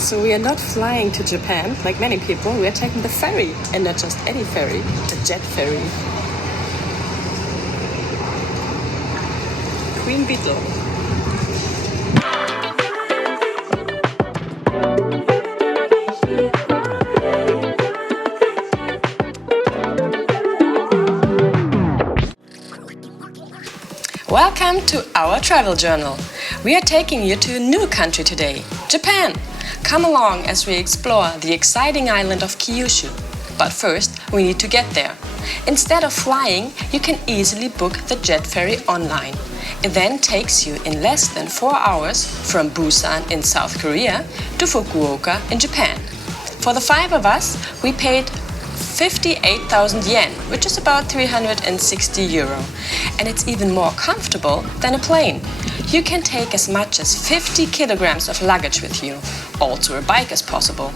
So we are not flying to Japan like many people. We are taking the ferry, and not just any ferry, the jet ferry. Queen Beetle. Welcome to our travel journal. We are taking you to a new country today, Japan. Come along as we explore the exciting island of Kyūshū. But first, we need to get there. Instead of flying, you can easily book the jet ferry online. It then takes you in less than 4 hours from Busan in South Korea to Fukuoka in Japan. For the 5 of us, we paid 58,000 yen, which is about 360 euro. And it's even more comfortable than a plane. You can take as much as 50 kilograms of luggage with you. Also a bike is possible.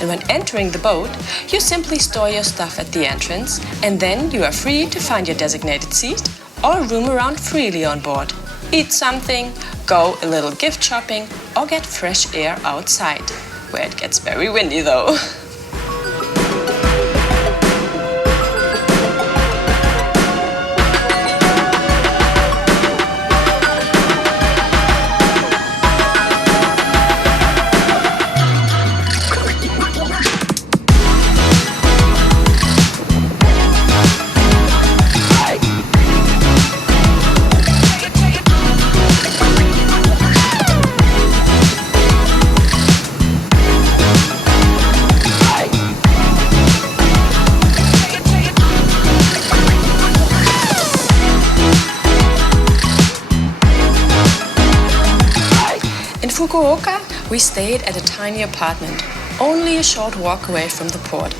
And when entering the boat, you simply store your stuff at the entrance, and then you are free to find your designated seat or roam around freely on board. Eat something, go a little gift shopping, or get fresh air outside, where it gets very windy though. Fukuoka, we stayed at a tiny apartment, only a short walk away from the port.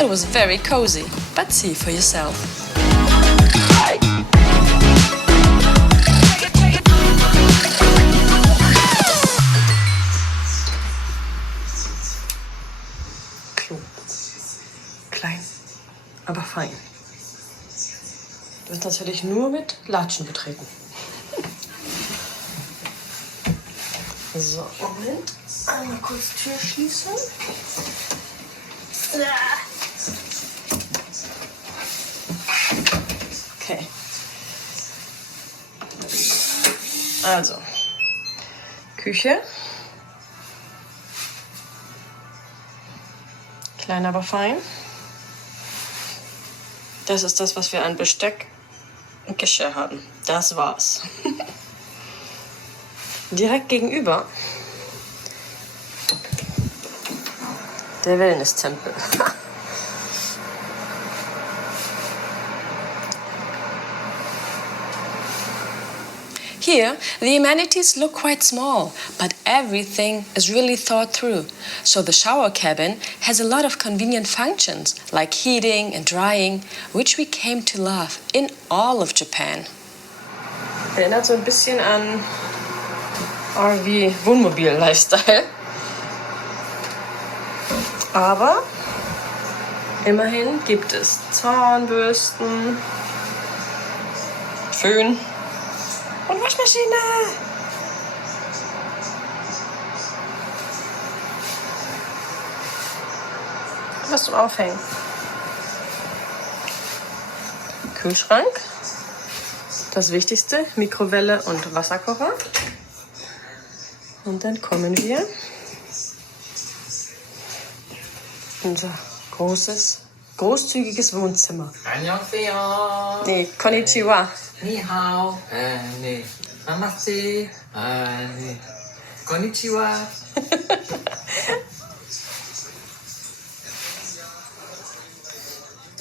It was very cozy, but see for yourself. Klo. Klein, aber fein. Du wirst natürlich nur mit Latschen betreten. So, Moment. Einmal kurz Tür schließen. Okay. Also, Küche. Klein, aber fein. Das ist das, was wir an Besteck und Geschirr haben. Das war's. Direkt gegenüber der Wellness-Tempel. Here, the amenities look quite small, but everything is really thought through. So the shower cabin has a lot of convenient functions, like heating and drying, which we came to love in all of Japan. Erinnert so ein bisschen an RV Wohnmobil-Lifestyle. Aber immerhin gibt es Zahnbürsten, Föhn und Waschmaschine. Was zum Aufhängen. Kühlschrank. Das Wichtigste, Mikrowelle und Wasserkocher. Und dann kommen wir in unser großzügiges Wohnzimmer. 안녕하세요. Nee, konnichiwa. Ni hao. Nee. Namaste. Nee. Konnichiwa.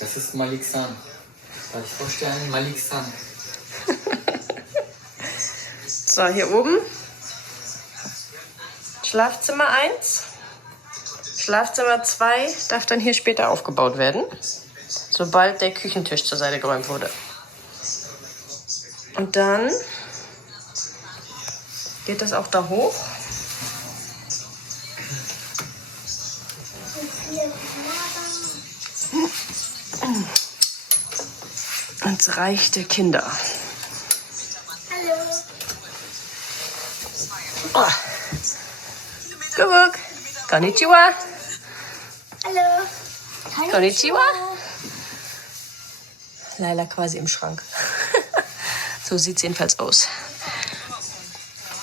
Das ist Malik-san. Darf ich vorstellen? Malik-san. So, hier oben. Schlafzimmer 1. Schlafzimmer 2 darf dann hier später aufgebaut werden, sobald der Küchentisch zur Seite geräumt wurde. Und dann geht das auch da hoch. Und es reicht der Kinder. Hallo. Oh. Guck. Konnichiwa. Hallo. Konnichiwa. Laila quasi im Schrank. So sieht's jedenfalls aus.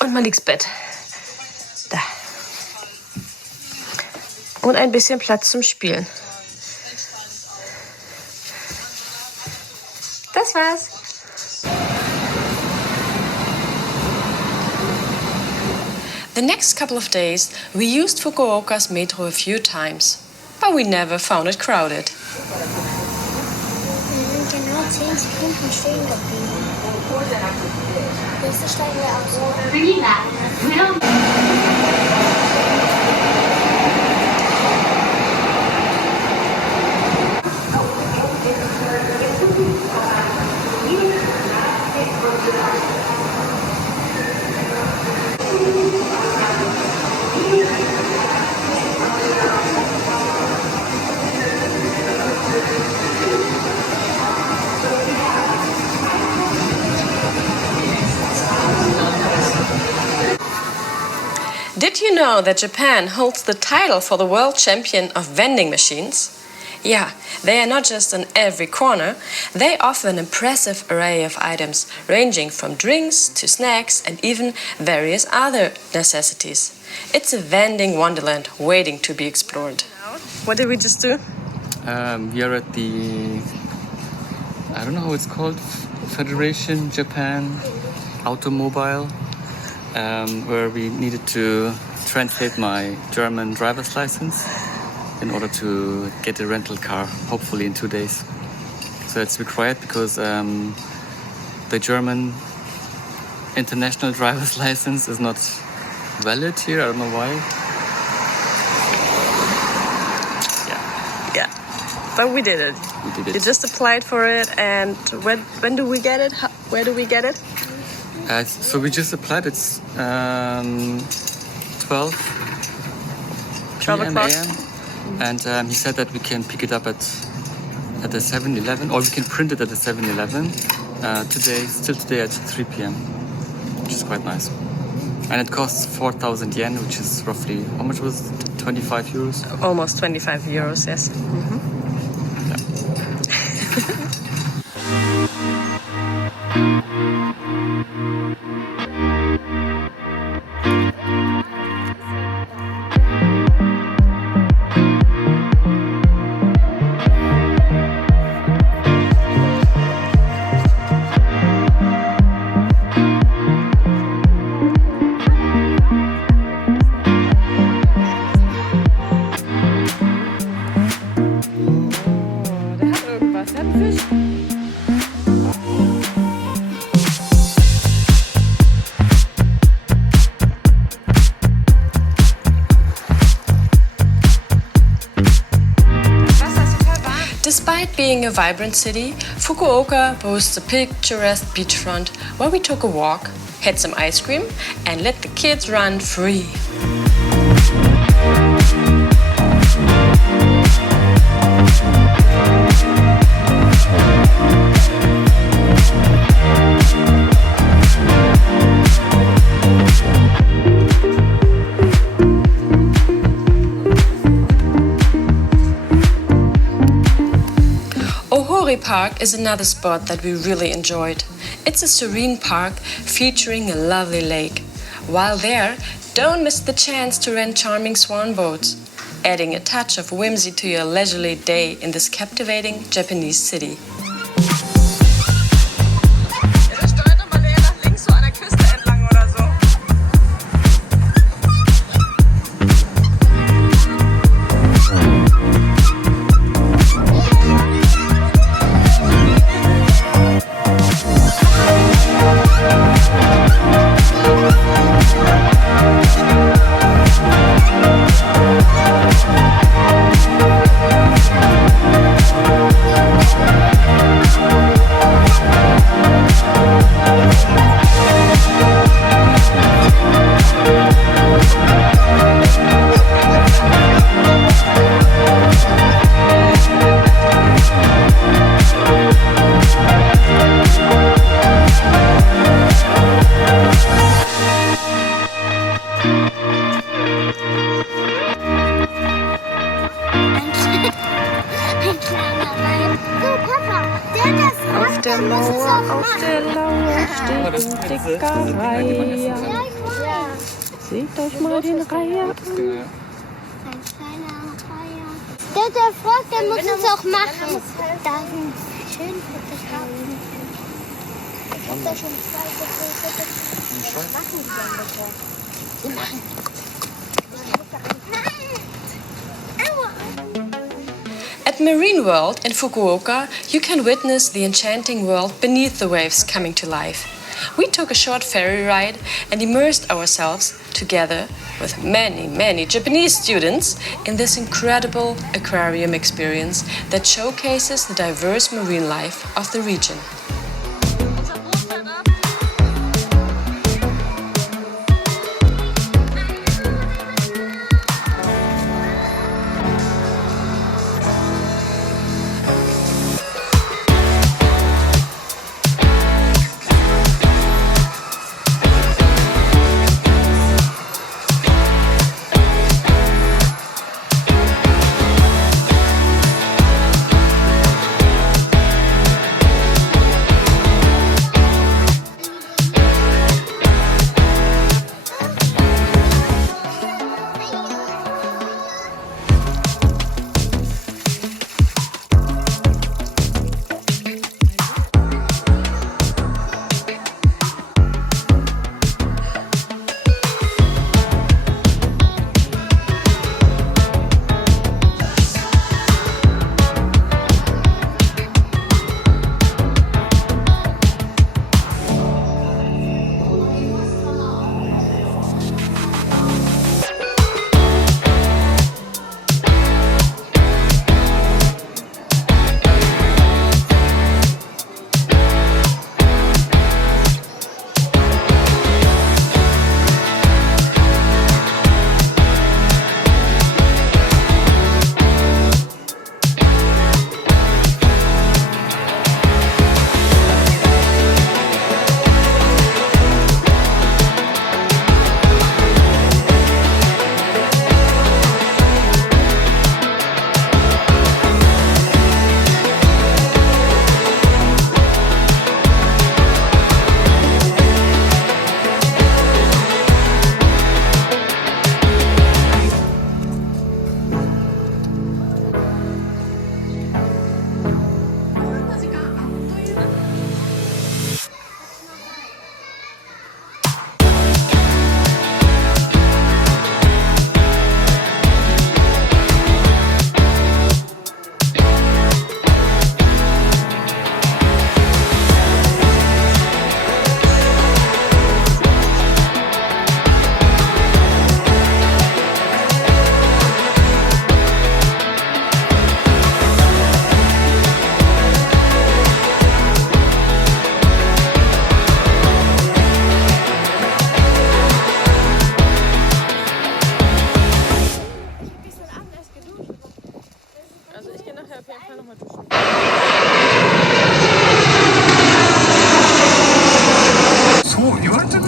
Und Maliks Bett. Da. Und ein bisschen Platz zum Spielen. Das war's. The next couple of days, we used Fukuoka's metro a few times, but we never found it crowded. Wir sind genau 10 Sekunden stehen geblieben. Jetzt steigen wir aus. Did you know that Japan holds the title for the world champion of vending machines? Yeah, they are not just on every corner, they offer an impressive array of items ranging from drinks to snacks and even various other necessities. It's a vending wonderland waiting to be explored. What did we just do? We are at the, I don't know how it's called, Federation Japan Automobile, where we needed to translate my German driver's license in order to get a rental car, hopefully in 2 days. So it's required because the German international driver's license is not valid here. I don't know why. Yeah, but we did it. We did it. You just applied for it, and when do we get it? Where do we get it? So we just applied. It's 12 p.m. a.m. And he said that we can pick it up at the 7-Eleven, or we can print it at the 7-Eleven today at 3 p.m., which is quite nice. And it costs 4,000 yen, which is roughly, how much was it? 25 euros? Almost 25 euros, yes. Despite being a vibrant city, Fukuoka boasts a picturesque beachfront where we took a walk, had some ice cream, and let the kids run free. Ohori Park is another spot that we really enjoyed. It's a serene park featuring a lovely lake. While there, don't miss the chance to rent charming swan boats, adding a touch of whimsy to your leisurely day in this captivating Japanese city. Aussteller steht ein dicker Reiher. Seht euch mal den Reiher an. Ein kleiner Reiher. Der fragt, der muss es auch machen. Da sind schön Fotografen. Ich hab da schon 2 Fotos. Was machen die denn bitte? Die machen. At Marineworld in Fukuoka, you can witness the enchanting world beneath the waves coming to life. We took a short ferry ride and immersed ourselves, together with many Japanese students, in this incredible aquarium experience that showcases the diverse marine life of the region.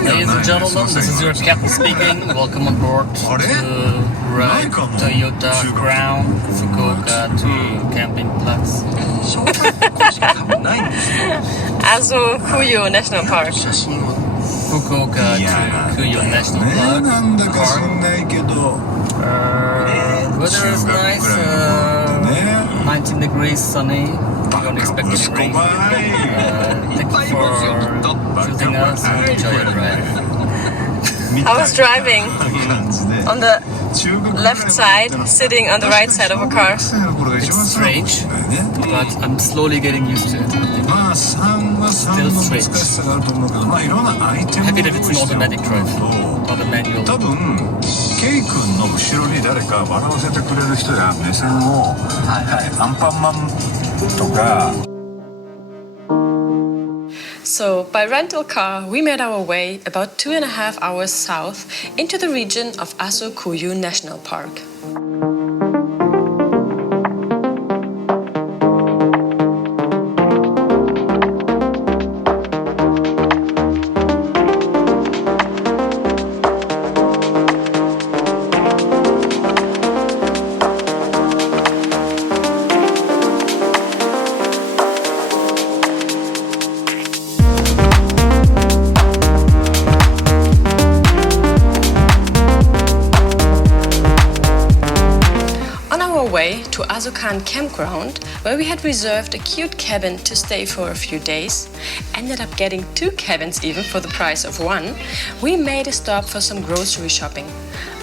Ladies and gentlemen, this is your captain speaking. Welcome on board to ride Toyota Crown Fukuoka to camping Platz. Aso-Kuju National Park. Fukuoka to Kyūshū National Park. Weather is nice, 19 degrees sunny. We don't expect any rain. Thank you for choosing us and enjoy your ride. I was driving on the left side, sitting on the right side of a car. It's strange, but I'm slowly getting used to it. Still strange. Happy that it's an automatic drive, not a manual. ケイ君の後ろに誰か笑わせてくれる人や目線を、アンパンマンとか。So, by rental car, we made our way about 2.5 hours south into the region of Aso-Kuju National Park. way to Asocan campground, where we had reserved a cute cabin to stay for a few days, ended up getting 2 cabins even for the price of 1, we made a stop for some grocery shopping.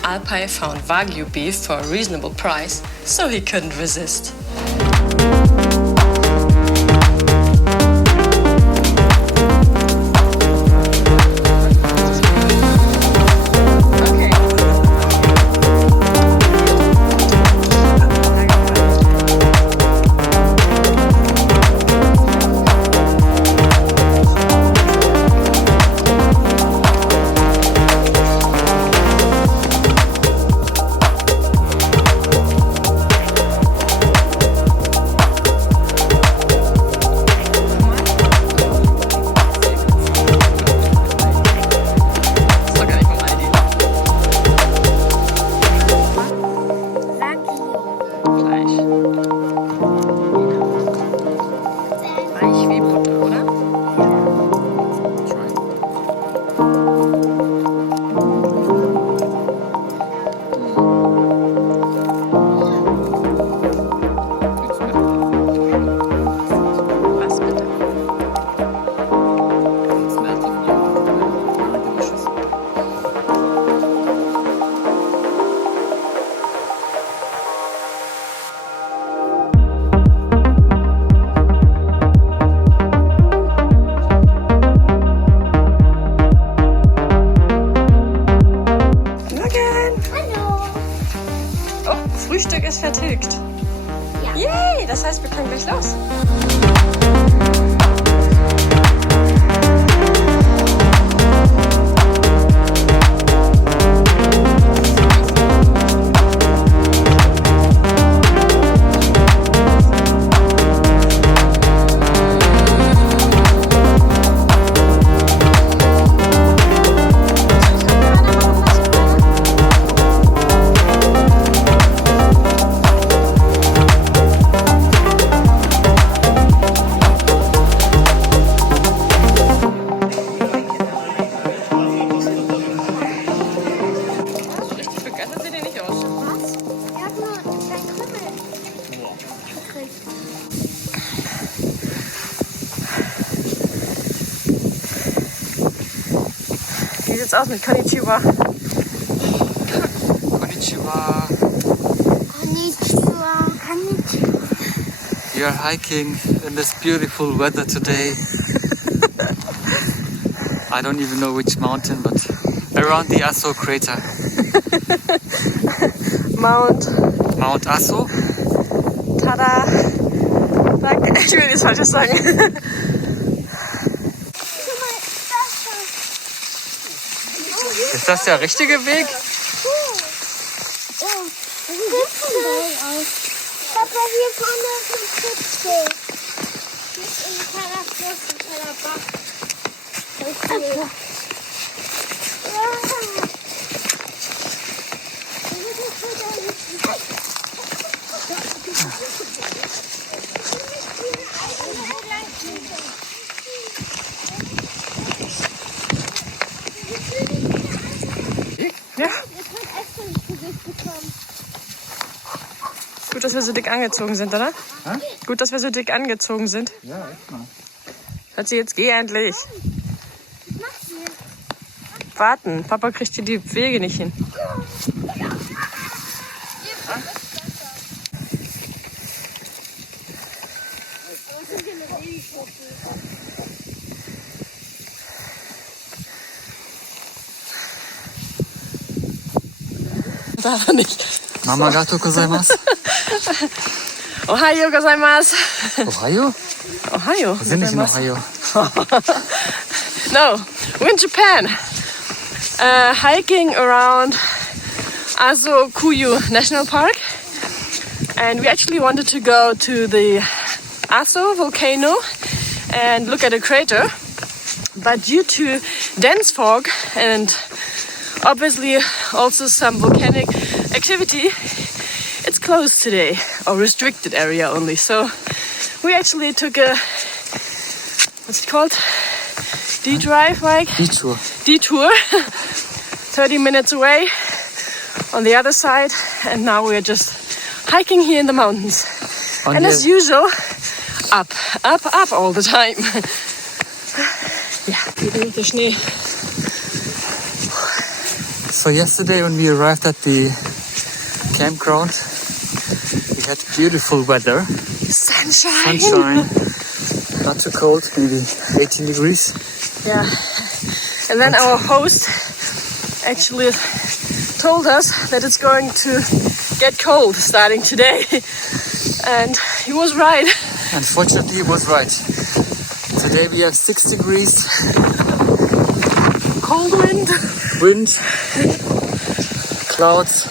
Alpai found Wagyu beef for a reasonable price, so he couldn't resist. Frühstück ist vertilgt. Ja. Yay, das heißt, wir können gleich los. Wie sieht's aus mit Konnichiwa? Konnichiwa. Konnichiwa. Konnichiwa. We are hiking in this beautiful weather today. I don't even know which mountain, but around the Aso crater. Mount Aso. Tada! Ich will nichts Falsches sagen. Ist das der richtige Weg? Das war hier vorne ein Pfütze. Hier ist ein kleiner Fluss, ein kleiner Bach. Okay. Ja. Gut, dass wir so dick angezogen sind, oder? Hä? Gut, dass wir so dick angezogen sind. Ja, echt mal. Hört sie jetzt, geh endlich. Warten, Papa kriegt hier die Wege nicht hin. Da nicht. Mama gato gozaimasu. Ohayo gozaimasu. Ohio? Ohio. Wir sind nicht in Ohio. No, we're in Japan. Hiking around Aso-Kuju National Park. And we actually wanted to go to the Aso volcano and look at a crater. But due to dense fog and obviously also some volcanic activity, it's closed today, or restricted area only. So we actually took a, what's it called? D-drive, like? Detour. Detour, 30 minutes away on the other side. And now we're just hiking here in the mountains. On And the- as usual, up, up, up all the time. Ja, geht durch den Schnee. So yesterday when we arrived at the campground, we had beautiful weather, sunshine, not too cold, maybe 18 degrees. Yeah. And then our host actually told us that it's going to get cold starting today. And he was right. Unfortunately, he was right. Today we have 6 degrees, Cold wind. clouds,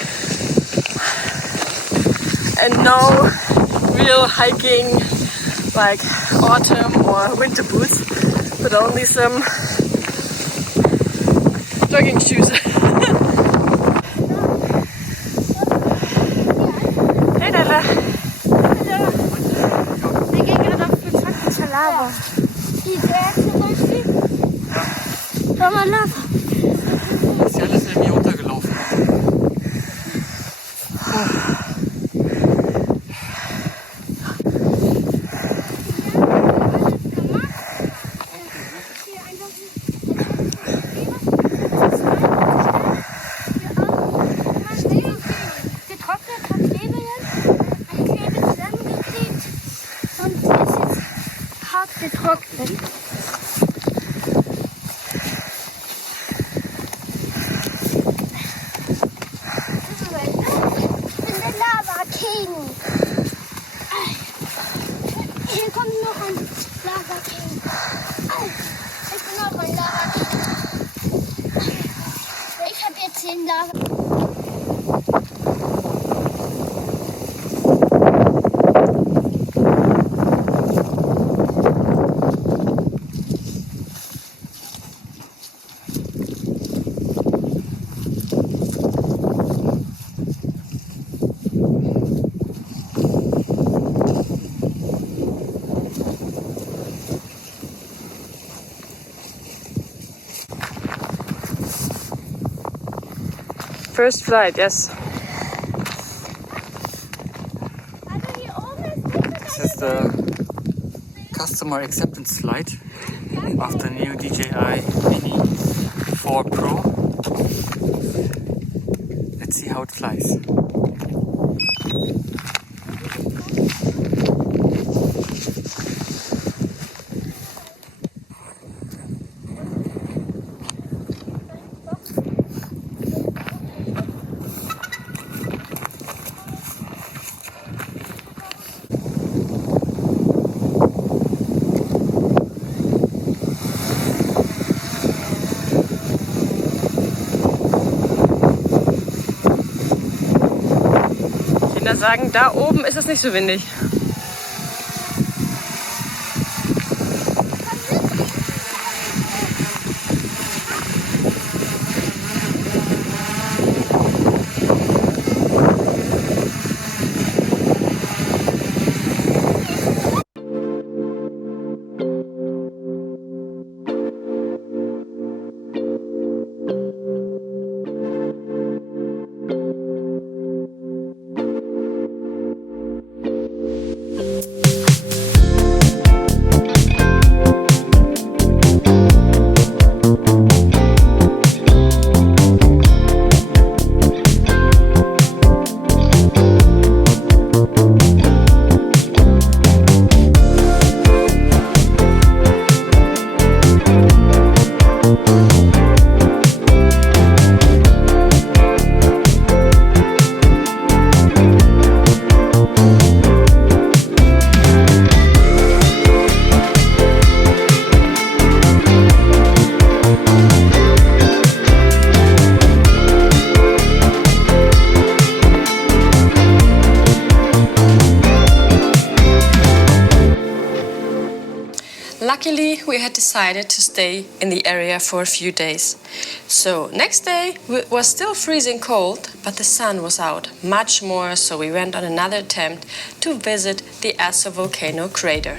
And no real hiking like autumn or winter boots, but only some jogging shoes. Hey Nella. Wir gehen gerade auf den Zacken zur Lava. Die Berge zum Beispiel. Da war Lava. ist ja alles irgendwie runtergelaufen. Getrocknet hat Klebe jetzt. Eine Klebe zusammengeklebt. Und sie ist jetzt hart getrocknet. Ich bin der Lava King. Hier kommt noch ein Lava King. Ich bin auch ein Lava King. Ich habe jetzt den Lava. First flight, yes. Also hier oben ist This is the customer acceptance flight of the new DJI Mini 4 Pro. Let's see how it flies. Kinder sagen, da oben ist es nicht so windig. Luckily, we had decided to stay in the area for a few days. So next day was still freezing cold, but the sun was out much more, so we went on another attempt to visit the Aso volcano crater.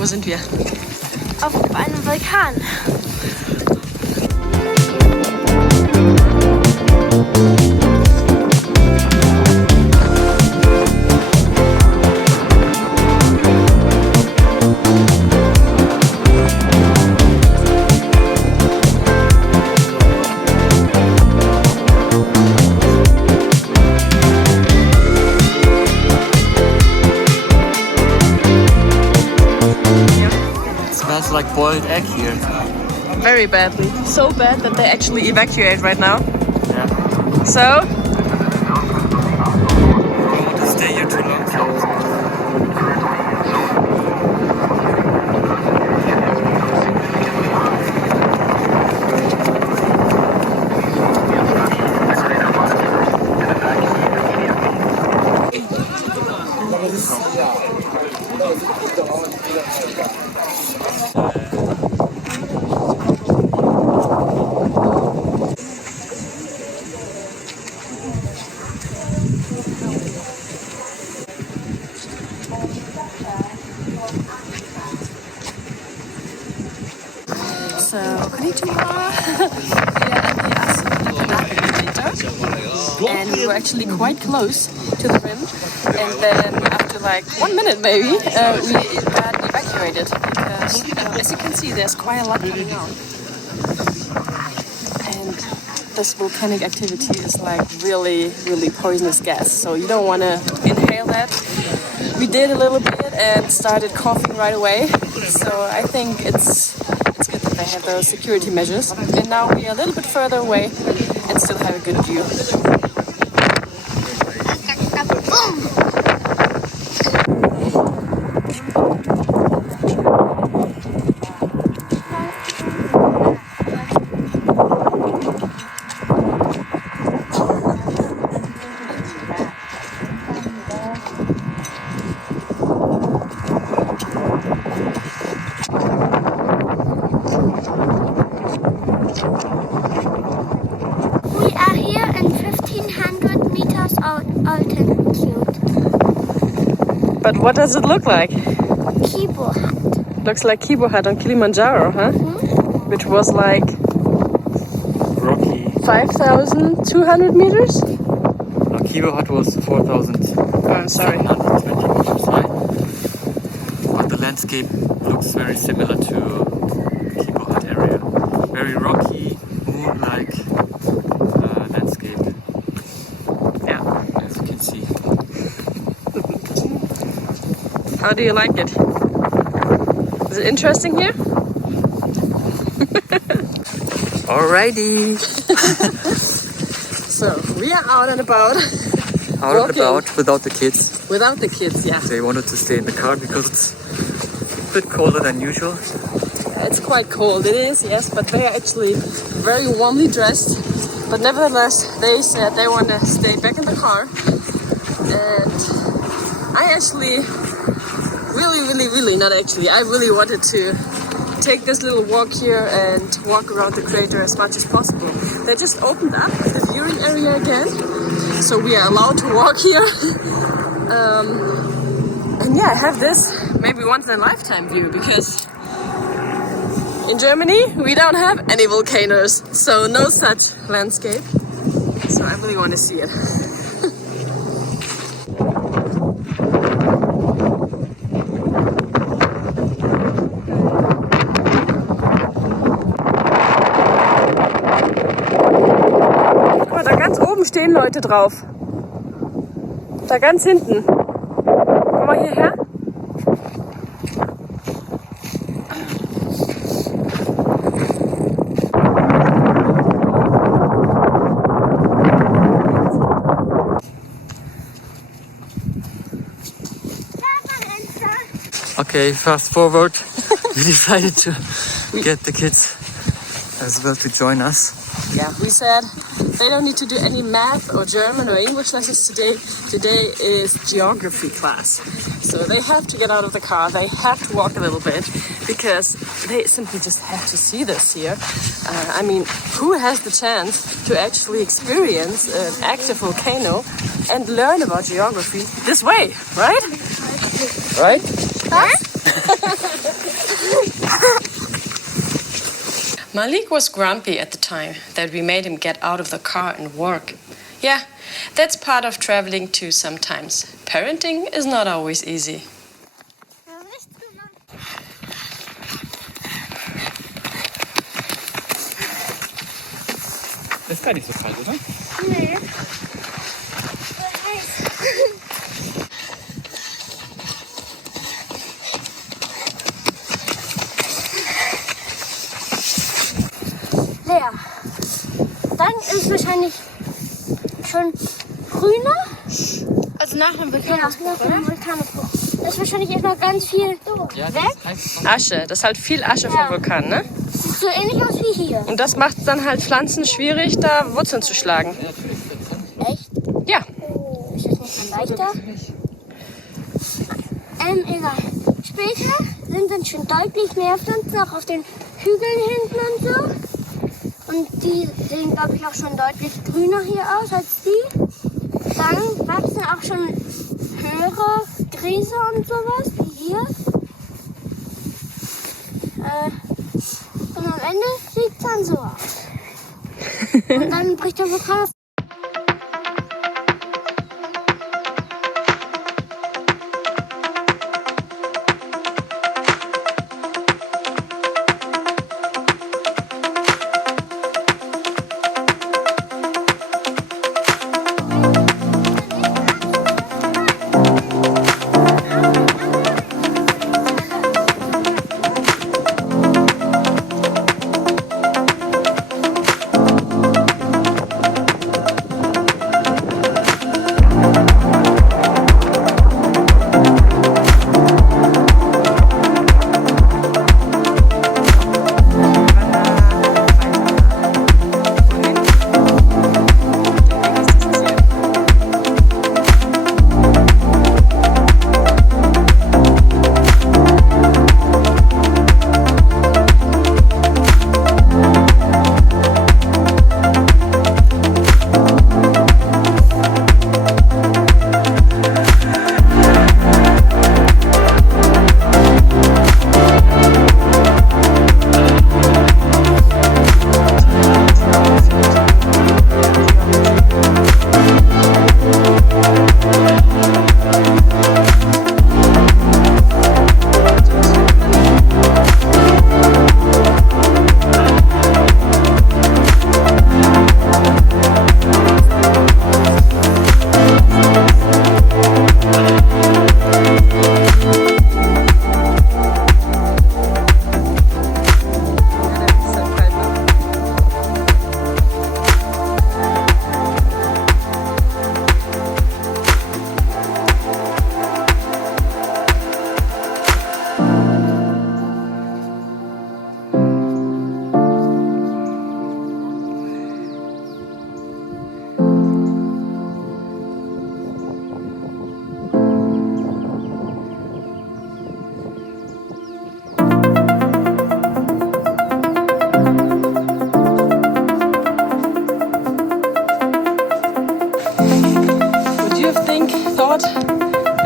Wo sind wir? Auf einem Vulkan. Smells like boiled egg here. Very badly. So bad that they actually evacuate right now. Yeah. So, Don't want to stay here too long. So, konnichiwa. We are at the Aso-Kuju National Park, and we were actually quite close to the rim. And then after like 1 minute maybe, we got evacuated because, as you can see, there's quite a lot coming out. And this volcanic activity is like really, really poisonous gas. So you don't want to inhale that. We did a little bit and started coughing right away. So I think it's good that they have those security measures. And now we are a little bit further away and still have a good view. We are here in 1500 meters altitude. But what does it look like? Kibo Hut. Looks like Kibo Hut on Kilimanjaro, huh? Which was like Rocky. 5,200 meters? No, Kibo Hut was 4,000. Oh, I'm sorry. 720 meters high. But the landscape looks very similar to Kibo Hut area. Very rocky, moon-like landscape. Yeah. As you can see. How do you like it? Is it interesting here? Alrighty. So, we are out and about. Out and Walking. about without the kids. Without the kids, yeah. They wanted to stay in the car because it's a bit colder than usual. It's quite cold, it is, yes, but they are actually very warmly dressed. But nevertheless, they said they want to stay back in the car. And I actually I really wanted to take this little walk here and walk around the crater as much as possible. They just opened up the viewing area again, so we are allowed to walk here. And yeah, have this maybe once in a lifetime view, because in Germany we don't have any volcanoes, so no such landscape. So I really want to see it. Stehen Leute drauf. Da ganz hinten. Komm mal hierher. Okay, fast forward. We decided to get the kids as well to join us. Yeah, we said they don't need to do any math or German or English lessons today. Today is geography class. So they have to get out of the car. They have to walk a little bit because they simply just have to see this here. I mean, who has the chance to actually experience an active volcano and learn about geography this way, right? Right? Huh? Malik was grumpy at the time that we made him get out of the car and work. Yeah, that's part of traveling too sometimes. Parenting is not always easy. Das ist gar nicht so kalt, oder? Nee. Leer. Dann ist wahrscheinlich schon grüner. Also nach dem Vulkan. Ja, nach dem Vulkanausbruch. Da ist wahrscheinlich erst noch ganz viel weg. Asche, das ist halt viel Asche vom Vulkan, ne? Sieht so ähnlich aus wie hier. Und das macht es dann halt Pflanzen schwierig, da Wurzeln zu schlagen. Echt? Ja. Oh, ist das nicht dann leichter? Egal. Später sind dann schon deutlich mehr Pflanzen, auch auf den Hügeln hinten und so. Und die sehen, glaube ich, auch schon deutlich grüner hier aus als die. Dann wachsen auch schon höhere Gräser und sowas, wie hier. Und am Ende sieht es dann so aus. Und dann bricht der Vulkan aus.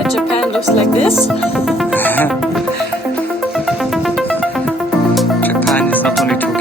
that Japan looks like this? Japan is not only Tokyo.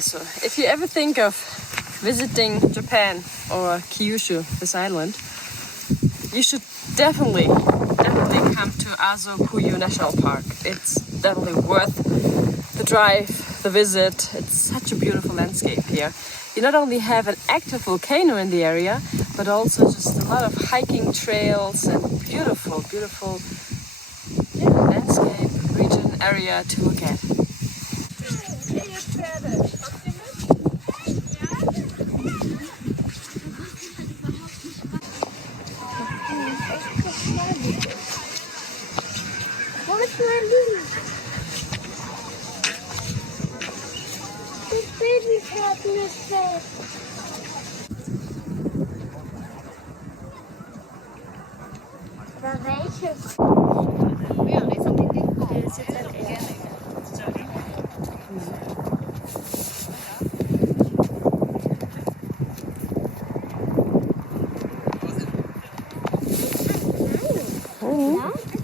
Okay, so if you ever think of visiting Japan or Kyūshū, this island, you should definitely come to Aso-Kuju National Park. It's definitely worth the drive, the visit. It's such a beautiful landscape here. You not only have an active volcano in the area, but also just a lot of hiking trails and beautiful landscape, region, area to look at. Wo ist mein Baby? Das Babypferd ist weg. Aber welches?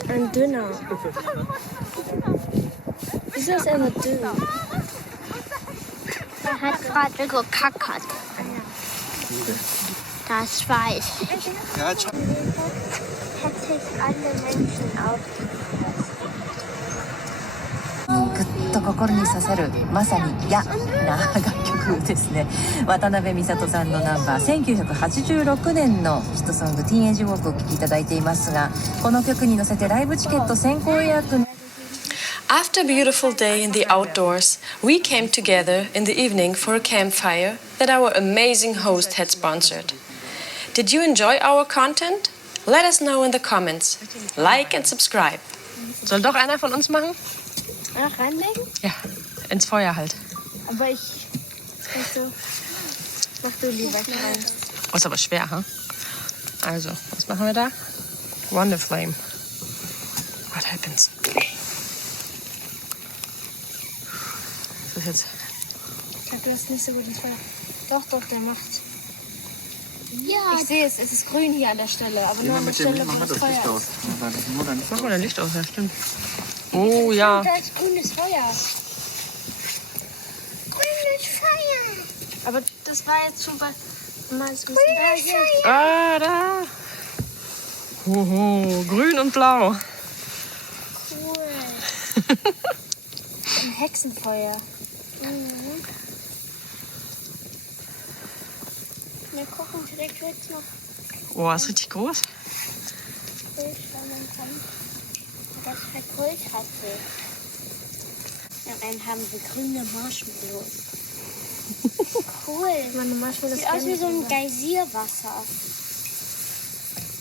Ein dünner. Wieso ist er immer dünn? Er hat gerade gekackert. Das weiß ich. Hat sich alle Menschen aufgepasst. ぐっと心に刺さるまさにな楽曲ですね。渡辺美里さんのナンバー1986年のヒットソングティーンエイジウォークをお聴きいただいていますが、この曲に乗せてライブチケット先行予約。 After a beautiful day in the outdoors, we came together in the evening for a campfire that our amazing host had sponsored. Did you enjoy our content? Let us know in the comments. Like and subscribe. Soll doch einer von uns machen? Ach, reinlegen? Ja, ins Feuer halt. Aber mach du lieber rein. Oh, ist aber schwer, ha? Also, was machen wir da? Wonder Flame. What happens? Was ist jetzt? Ich glaube, du hast nicht so gut ins Feuer. Doch, der macht. Ja. Ich sehe es ist grün hier an der Stelle, aber nur an der Stelle, wo das Feuer ist. Mach mal dein Licht aus, ja, stimmt. Oh ja. Da ist grünes Feuer. Grünes Feuer. Aber das war jetzt schon bei... Grünes Feuer. Ah, da. Hoho, grün und blau. Cool. Ein Hexenfeuer. Mhm. Wir kochen direkt jetzt noch Oh, ist richtig groß. Fisch, weil man kann das vergrölt hatte. Ja, dann haben wir grüne Marshmallows. Cool. Meine Marshmallows sieht aus wie so ein Geysirwasser.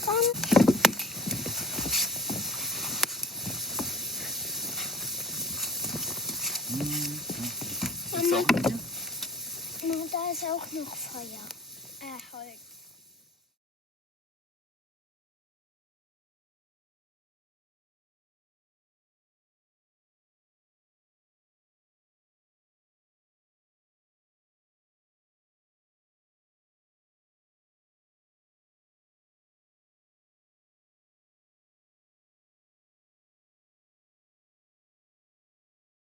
Komm. Mama, da ist auch noch Feuer. Holz.